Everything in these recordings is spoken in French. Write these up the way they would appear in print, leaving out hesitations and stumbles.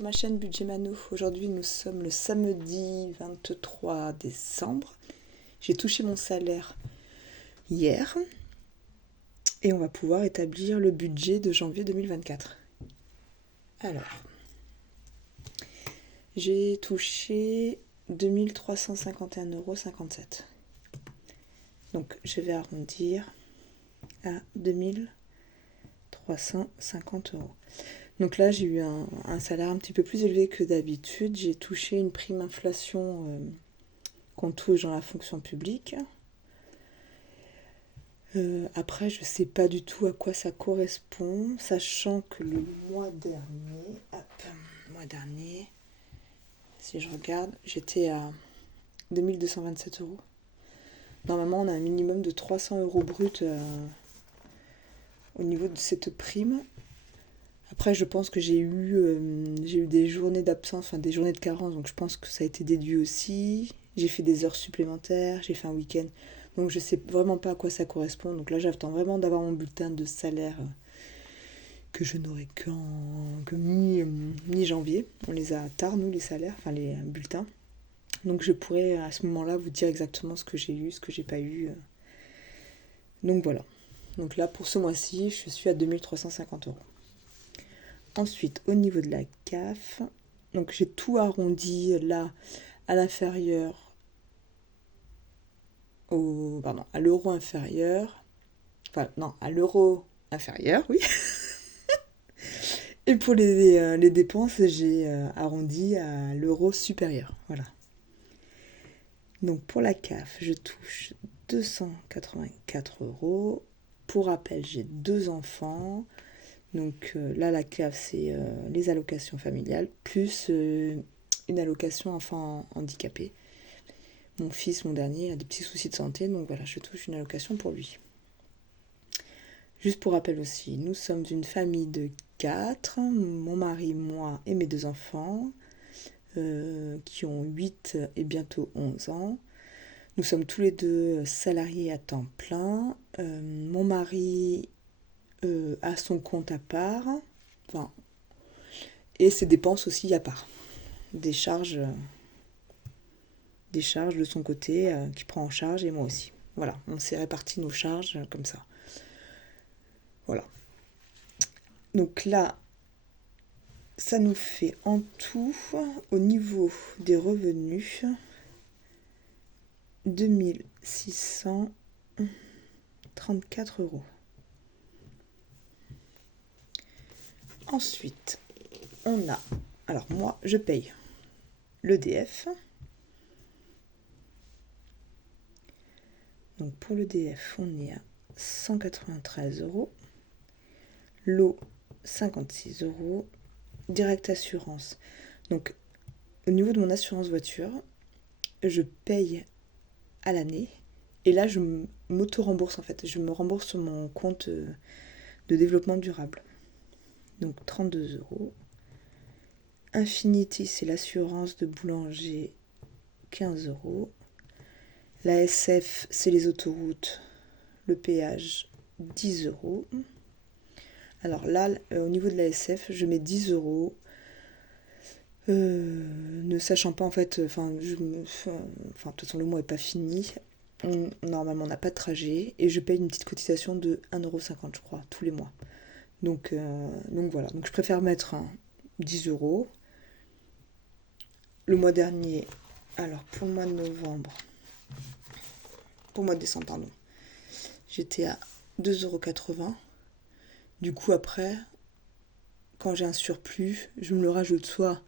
sur ma chaîne Budget Mano. Aujourd'hui, nous sommes le samedi 23 décembre. J'ai touché mon salaire hier et on va pouvoir établir le budget de janvier 2024. Alors, j'ai touché 2351,57 €. Donc, je vais arrondir à 2350 €. Donc là, j'ai eu un salaire un petit peu plus élevé que d'habitude. J'ai touché une prime inflation qu'on touche dans la fonction publique. Après, je ne sais pas du tout à quoi ça correspond, sachant que le mois dernier, si je regarde, j'étais à 2227 €. Normalement, on a un minimum de 300 € brut au niveau de cette prime. Après, je pense que j'ai eu des journées d'absence, enfin des journées de carence, donc je pense que ça a été déduit aussi. J'ai fait des heures supplémentaires, j'ai fait un week-end, donc je sais vraiment pas à quoi ça correspond. Donc là, j'attends vraiment d'avoir mon bulletin de salaire que je n'aurai que mi-janvier. On les a tard, nous, les salaires, enfin les bulletins. Donc je pourrais à ce moment-là vous dire exactement ce que j'ai eu, ce que j'ai pas eu. Donc voilà. Donc là, pour ce mois-ci, je suis à 2350 €. Ensuite, au niveau de la CAF, donc j'ai tout arrondi là à l'inférieur, à l'euro inférieur, enfin non, à l'euro inférieur, oui. Et pour les dépenses, j'ai arrondi à l'euro supérieur, voilà. Donc pour la CAF, je touche 284 €. Pour rappel, j'ai 2 enfants. Donc là, la CAF, c'est les allocations familiales, plus une allocation enfant handicapé. Mon fils, mon dernier, a des petits soucis de santé, donc voilà, je touche une allocation pour lui. Juste pour rappel aussi, nous sommes une famille de 4, mon mari, moi et mes 2 enfants, qui ont 8 et bientôt 11 ans. Nous sommes tous les deux salariés à temps plein. Mon mari a son compte à part, enfin, et ses dépenses aussi à part. Des charges de son côté qu'il prend en charge et moi aussi. Voilà, on s'est réparti nos charges comme ça. Voilà. Donc là, ça nous fait en tout, au niveau des revenus, 2634 €. Ensuite, on a... Alors moi, je paye l'EDF. Donc pour l'EDF, on est à 193 €. L'eau, 56 €. Direct assurance. Donc au niveau de mon assurance voiture, je paye à l'année. Et là, je m'auto-rembourse en fait. Je me rembourse sur mon compte de développement durable. Donc 32 €. Infinity, c'est l'assurance de boulanger, 15 €. La SF, c'est les autoroutes, le péage, 10 €. Alors là, au niveau de la SF, je mets 10 €. Ne sachant pas en fait, de toute façon le mois n'est pas fini. Normalement on n'a pas de trajet et je paye une petite cotisation de 1,50 € je crois, tous les mois. Donc voilà, donc je préfère mettre 10 €. Le mois dernier, alors pour le mois de novembre, pour le mois de décembre, pardon, j'étais à 2,80 €. Du coup après, quand j'ai un surplus, je me le rajoute soit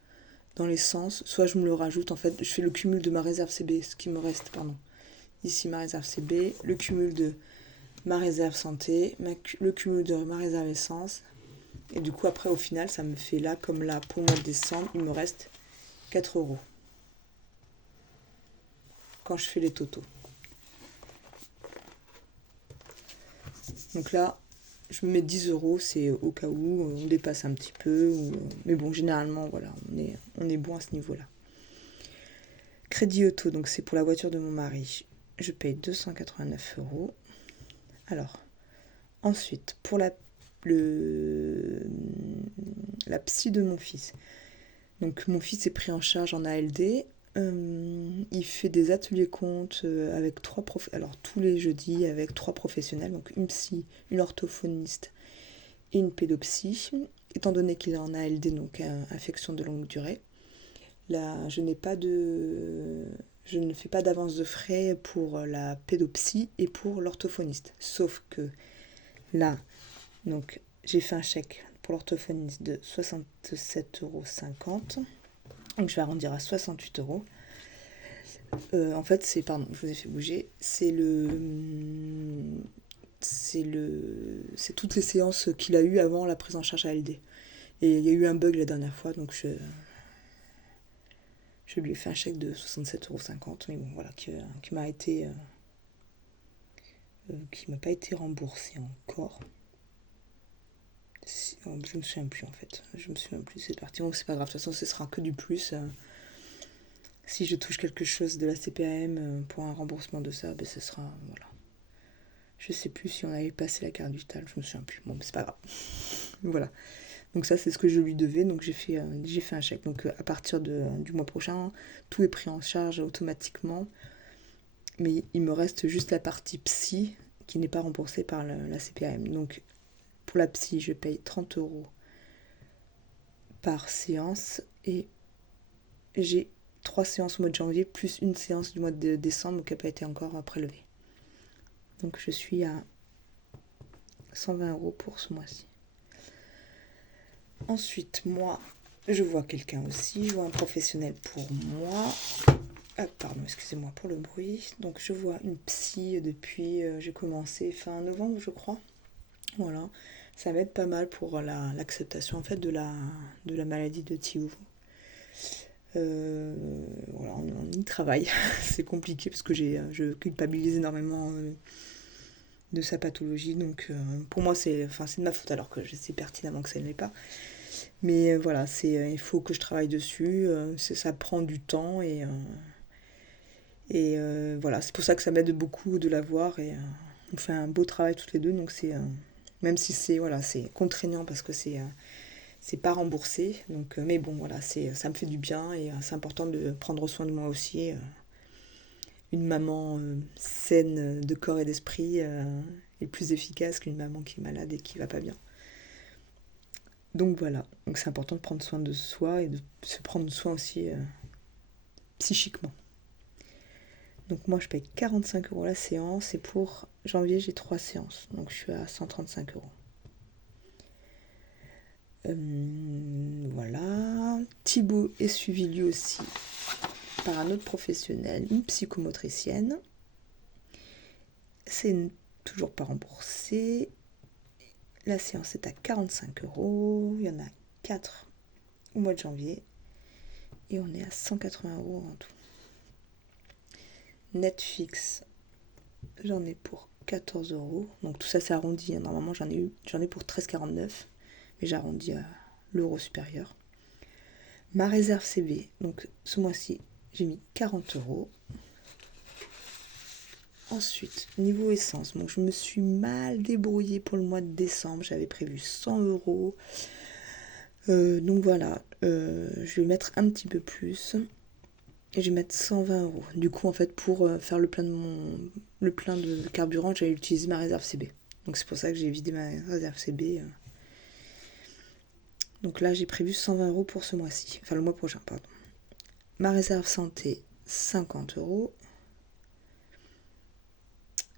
dans l'essence, soit je me le rajoute, en fait, je fais le cumul de ma réserve CB, ce qui me reste, pardon. Ici, ma réserve CB, le cumul de ma réserve santé, le cumul de ma réserve essence. Et du coup, après, au final, ça me fait là, comme là, pour le mois de décembre, il me reste 4 € quand je fais les totaux. Donc là, je me mets 10 €, c'est au cas où on dépasse un petit peu. Mais bon, généralement, voilà, on est bon à ce niveau-là. Crédit auto, donc c'est pour la voiture de mon mari. Je paye 289 €. Alors, ensuite, pour la psy de mon fils, Donc mon fils est pris en charge en ALD. Il fait des ateliers compte avec alors tous les jeudis avec 3 professionnels, donc une psy, une orthophoniste et une pédopsie. Étant donné qu'il est en ALD, donc infection de longue durée, là je ne fais pas d'avance de frais pour la pédopsie et pour l'orthophoniste. Sauf que là, donc j'ai fait un chèque pour l'orthophoniste de 67,50 €. Donc je vais arrondir à 68 €. En fait, pardon, je vous ai fait bouger. C'est toutes les séances qu'il a eues avant la prise en charge ALD. Et il y a eu un bug la dernière fois, donc je lui ai fait un chèque de 67,50 €, mais bon, voilà, qui m'a pas été remboursé encore. Je me souviens plus en fait. Je me souviens plus, c'est parti. Bon, c'est pas grave, de toute façon, ce sera que du plus. Si je touche quelque chose de la CPAM pour un remboursement de ça, ben ce sera. Voilà. Je sais plus si on avait passé la carte vitale, je me souviens plus. Bon, c'est pas grave. Voilà. Donc ça, c'est ce que je lui devais, donc j'ai fait un chèque. Donc à partir du mois prochain, tout est pris en charge automatiquement. Mais il me reste juste la partie psy qui n'est pas remboursée par la CPAM. Donc pour la psy, je paye 30 € par séance et j'ai 3 séances au mois de janvier plus une séance du mois de décembre qui n'a pas été encore prélevée. Donc je suis à 120 € pour ce mois-ci. Ensuite, moi, je vois quelqu'un aussi, je vois un professionnel pour moi. Ah, pardon, excusez-moi pour le bruit. Donc je vois une psy depuis, j'ai commencé fin novembre, je crois. Voilà, ça m'aide pas mal pour l'acceptation en fait de la maladie de Thiou. Voilà, on y travaille. C'est compliqué parce que je culpabilise énormément de sa pathologie. Donc pour moi, c'est de ma faute alors que je sais pertinemment que ça ne l'est pas. Mais voilà, il faut que je travaille dessus. Ça prend du temps et voilà, c'est pour ça que ça m'aide beaucoup de la voir et on fait un beau travail toutes les deux. Donc même si c'est contraignant parce que c'est pas remboursé. Donc, mais bon, voilà, ça me fait du bien et c'est important de prendre soin de moi aussi. Une maman saine de corps et d'esprit est plus efficace qu'une maman qui est malade et qui va pas bien. Donc voilà, donc c'est important de prendre soin de soi et de se prendre soin aussi psychiquement. Donc moi je paye 45 € la séance et pour janvier j'ai 3 séances, donc je suis à 135 €. Voilà. Thibaut est suivi lui aussi par un autre professionnel, une psychomotricienne. C'est toujours pas remboursé. La séance est à 45 €. Il y en a 4 au mois de janvier. Et on est à 180 € en tout. Netflix, j'en ai pour 14 €. Donc tout ça c'est arrondi. Normalement j'en ai pour 13,49 €. Mais j'arrondis à l'euro supérieur. Ma réserve CB, donc ce mois-ci, j'ai mis 40 €. Ensuite, niveau essence, bon, je me suis mal débrouillée pour le mois de décembre. J'avais prévu 100 €. Donc voilà, je vais mettre un petit peu plus. Et je vais mettre 120 €. Du coup, en fait, pour faire le plein de carburant, j'allais utiliser ma réserve CB. Donc c'est pour ça que j'ai vidé ma réserve CB. Donc là, j'ai prévu 120 € pour ce mois-ci. Enfin, le mois prochain, pardon. Ma réserve santé, 50 €.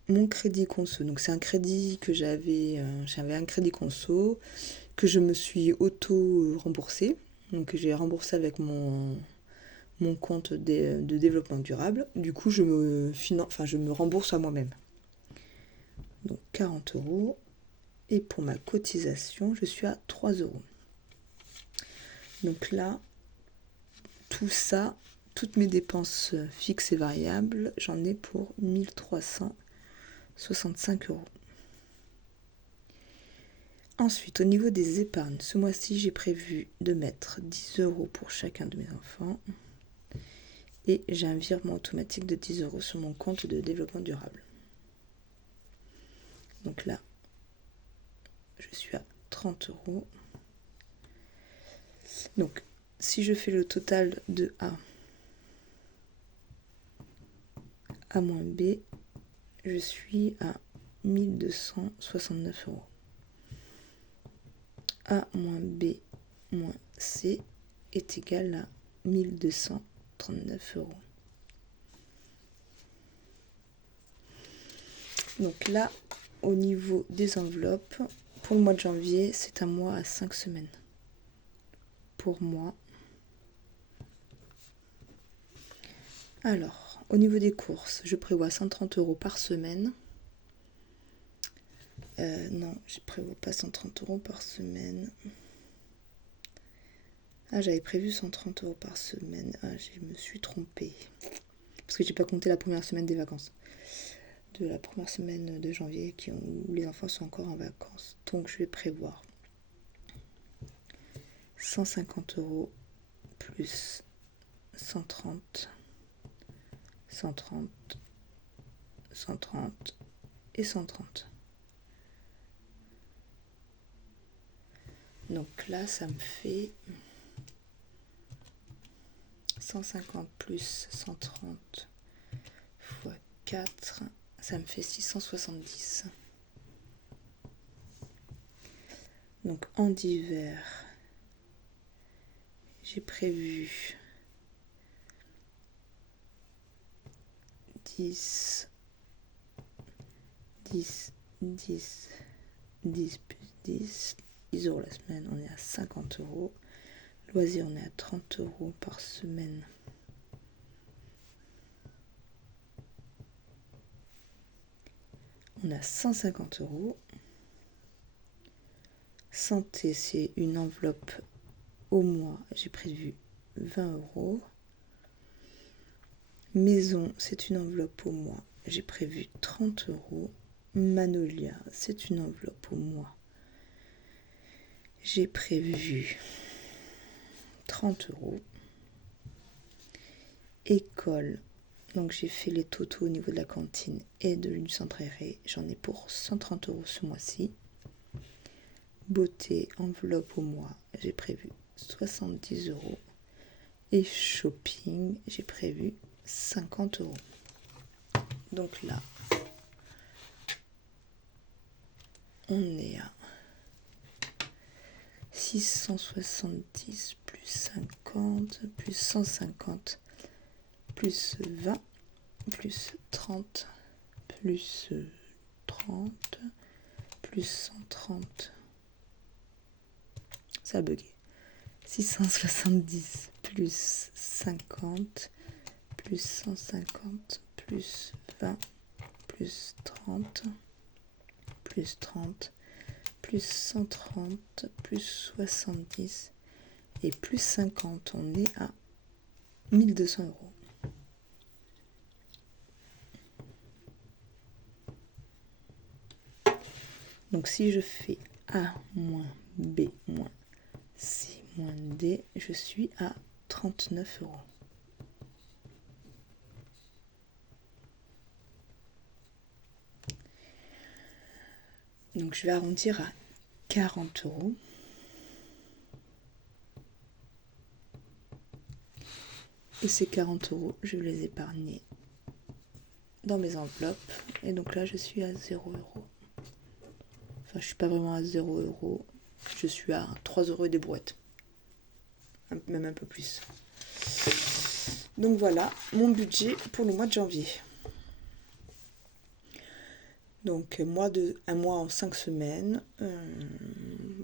Mon crédit conso, donc c'est un crédit que j'avais un crédit conso que je me suis auto-remboursé. Donc j'ai remboursé avec mon compte de développement durable. Du coup, je me rembourse à moi-même. Donc 40 €. Et pour ma cotisation, je suis à 3 €. Donc là, tout ça, toutes mes dépenses fixes et variables, j'en ai pour 1365 €. Ensuite, au niveau des épargnes, ce mois-ci, j'ai prévu de mettre 10 € pour chacun de mes enfants. Et j'ai un virement automatique de 10 € sur mon compte de développement durable. Donc là, je suis à 30 €. Donc, si je fais le total de A moins B, je suis à 1269 euros. A moins B moins C est égal à 1239 euros. Donc là, au niveau des enveloppes, pour le mois de janvier, c'est un mois à 5 semaines. Pour moi. Alors, au niveau des courses, je prévois 130 euros par semaine. Non, je prévois pas 130 euros par semaine. Ah, j'avais prévu 130 euros par semaine. Ah, je me suis trompée. Parce que j'ai pas compté la première semaine des vacances. De la première semaine de janvier où les enfants sont encore en vacances. Donc je vais prévoir 150 euros plus 130, 130, 130 et 130. Donc là, ça me fait 150 plus 130 fois 4, ça me fait 670. Donc en divers, j'ai prévu 10, 10, 10, 10 plus 10, 10 euros la semaine, on est à 50 euros. Loisirs, on est à 30 euros par semaine. On a 150 euros. Santé, c'est une enveloppe au mois, j'ai prévu 20 euros. Maison, c'est une enveloppe au mois, j'ai prévu 30 euros. Manolia, c'est une enveloppe au mois, j'ai prévu 30 euros. École, donc j'ai fait les totaux au niveau de la cantine et du centre aéré, j'en ai pour 130 euros ce mois-ci. Beauté, enveloppe au mois, j'ai prévu 70 euros. Et shopping, j'ai prévu 50 euros. Donc là, on est à 670 plus 50 plus 150 plus 20 plus 30 plus 30 plus 130. Ça a bugué. 670 plus 50 plus 150 plus 20 plus 30 plus 30 plus 130 plus 70 et plus 50, on est à 1200 euros. Donc si je fais A moins B moins C moins D, je suis à 39 euros. Donc je vais arrondir à 40 euros. Et ces 40 euros, je vais les épargner dans mes enveloppes. Et donc là, je suis à 0 euros. Enfin, je suis pas vraiment à 0 euros. Je suis à 3 euros et des brouettes. Même un peu plus. Donc voilà, mon budget pour le mois de janvier. Donc un mois en 5 semaines.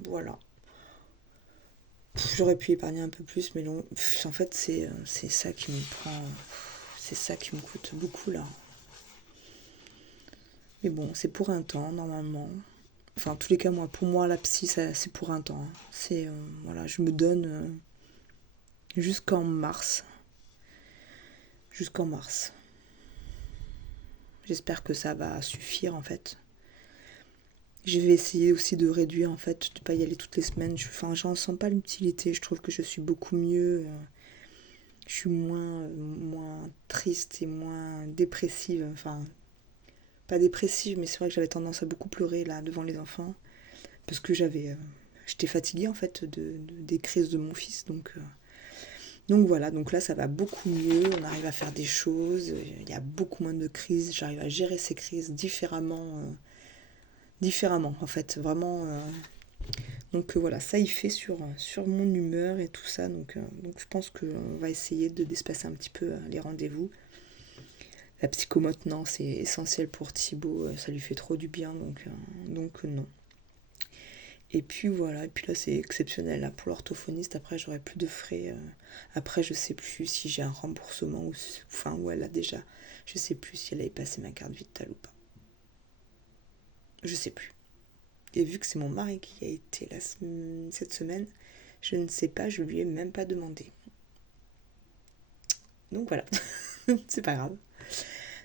Voilà. J'aurais pu épargner un peu plus, mais non. En fait, c'est ça qui me prend. C'est ça qui me coûte beaucoup là. Mais bon, c'est pour un temps, normalement. Enfin, en tous les cas, pour moi, la psy, c'est pour un temps. C'est, voilà, je me donne jusqu'en mars. Jusqu'en mars. J'espère que ça va suffire, en fait. Je vais essayer aussi de réduire, en fait, de pas y aller toutes les semaines. J'en sens pas l'utilité. Je trouve que je suis beaucoup mieux. Je suis moins triste et moins dépressive. Enfin, pas dépressive, mais c'est vrai que j'avais tendance à beaucoup pleurer, là, devant les enfants. Parce que j'étais fatiguée, en fait, des crises de mon fils. Donc, Donc voilà, donc là ça va beaucoup mieux, on arrive à faire des choses, il y a beaucoup moins de crises, j'arrive à gérer ces crises différemment en fait, vraiment. Donc voilà, ça il fait sur mon humeur et tout ça, donc je pense qu'on va essayer de d'espacer un petit peu les rendez-vous. La psychomote, non, c'est essentiel pour Thibaut, ça lui fait trop du bien, donc non. Et puis voilà, et puis là c'est exceptionnel là, pour l'orthophoniste, après j'aurai plus de frais. Après je sais plus si j'ai un remboursement ou elle a déjà. Je sais plus si elle avait passé ma carte vitale ou pas. Je sais plus. Et vu que c'est mon mari qui a été là cette semaine, je ne sais pas, je lui ai même pas demandé. Donc voilà, c'est pas grave.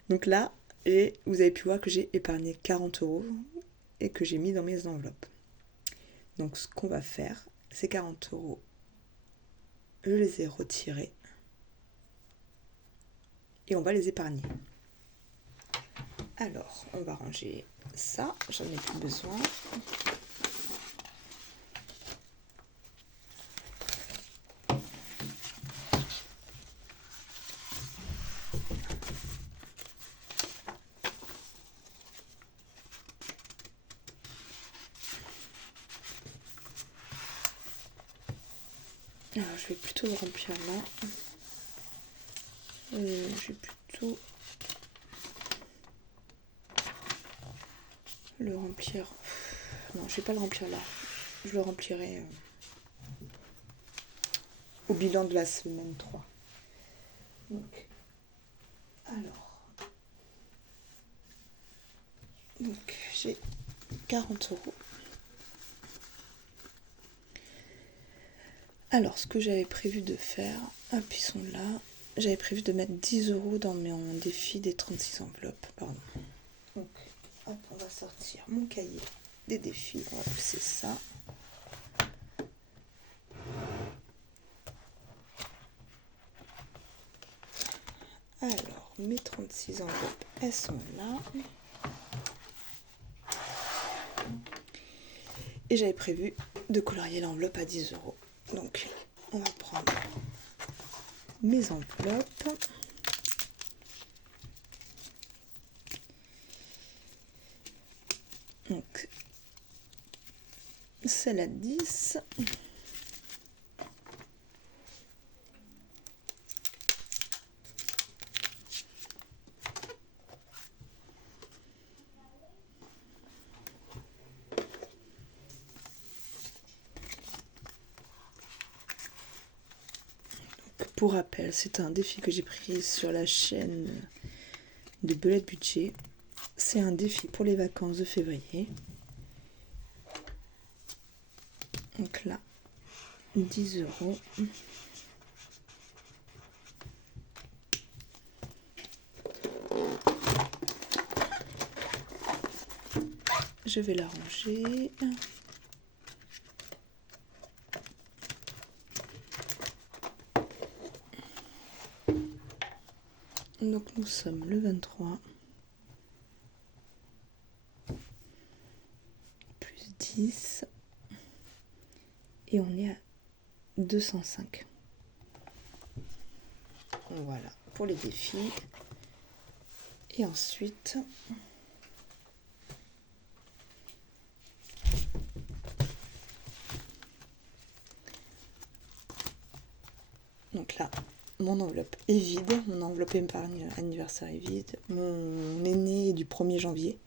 Donc là, vous avez pu voir que j'ai épargné 40 € et que j'ai mis dans mes enveloppes. Donc ce qu'on va faire, ces 40 €, je les ai retirés et on va les épargner. Alors, on va ranger ça, j'en ai plus besoin. Alors, je vais plutôt le remplir là. Je vais plutôt le remplir. Non, je vais pas le remplir là. Je le remplirai au bilan de la semaine 3. Donc, alors. Donc, j'ai 40 €. Alors, ce que j'avais prévu de faire, hop, ils sont là. J'avais prévu de mettre 10 € dans mon défi des 36 enveloppes. Pardon. Donc, hop, on va sortir mon cahier des défis. On va pousser ça. Alors, mes 36 enveloppes, elles sont là. Et j'avais prévu de colorier l'enveloppe à 10 €. Donc, on va prendre mes enveloppes. Donc, celle à 10. Pour rappel, c'est un défi que j'ai pris sur la chaîne de Belette Budget. C'est un défi pour les vacances de février. Donc là, 10 €. Je vais la ranger. Donc nous sommes le 23. Plus 10. Et on est à 205. Voilà, pour les défis. Et ensuite, donc là, mon enveloppe est vide. Mon enveloppe épargne anniversaire est vide. Mon aîné est du 1er janvier.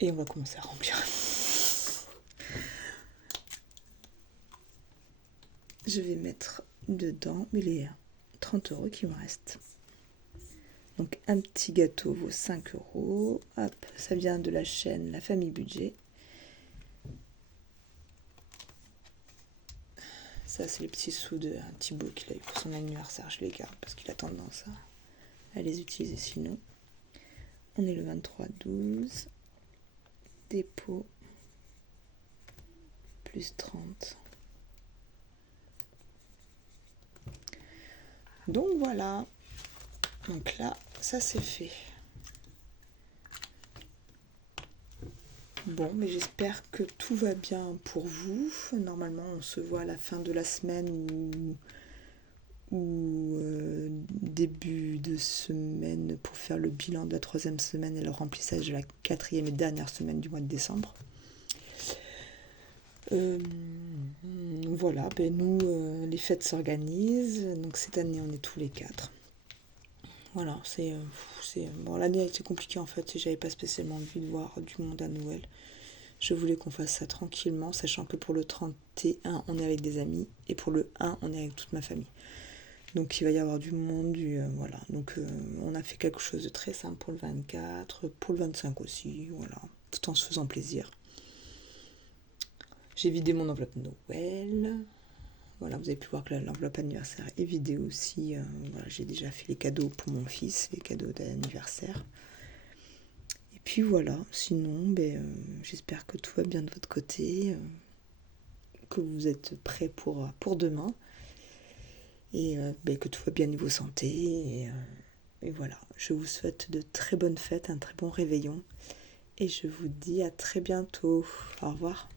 Et on va commencer à remplir. Je vais mettre dedans les 30 € qui me restent. Donc un petit gâteau vaut 5 €. Hop, ça vient de la chaîne La Famille Budget. Ça, c'est les petits sous de Thibaut qu'il a eu pour son anniversaire. Je les garde parce qu'il a tendance à les utiliser sinon. On est le 23/12. Dépôt. Plus 30. Donc voilà. Donc là, ça c'est fait. Bon, mais j'espère que tout va bien pour vous. Normalement, on se voit à la fin de la semaine ou début de semaine pour faire le bilan de la 3e semaine et le remplissage de la 4e et dernière semaine du mois de décembre. Voilà, ben nous, les fêtes s'organisent. Donc cette année, on est tous les 4. Voilà, bon, l'année a été compliquée en fait. J'avais pas spécialement envie de voir du monde à Noël. Je voulais qu'on fasse ça tranquillement, sachant que pour le 31, on est avec des amis, et pour le 1, on est avec toute ma famille. Donc il va y avoir du monde, voilà. Donc on a fait quelque chose de très simple pour le 24, pour le 25 aussi, voilà, tout en se faisant plaisir. J'ai vidé mon enveloppe Noël. Voilà, vous avez pu voir que l'enveloppe anniversaire est vidée aussi. Voilà, j'ai déjà fait les cadeaux pour mon fils, les cadeaux d'anniversaire. Et puis voilà, sinon, j'espère que tout va bien de votre côté, que vous êtes prêts pour demain, et que tout va bien niveau santé. Et voilà, je vous souhaite de très bonnes fêtes, un très bon réveillon, et je vous dis à très bientôt. Au revoir.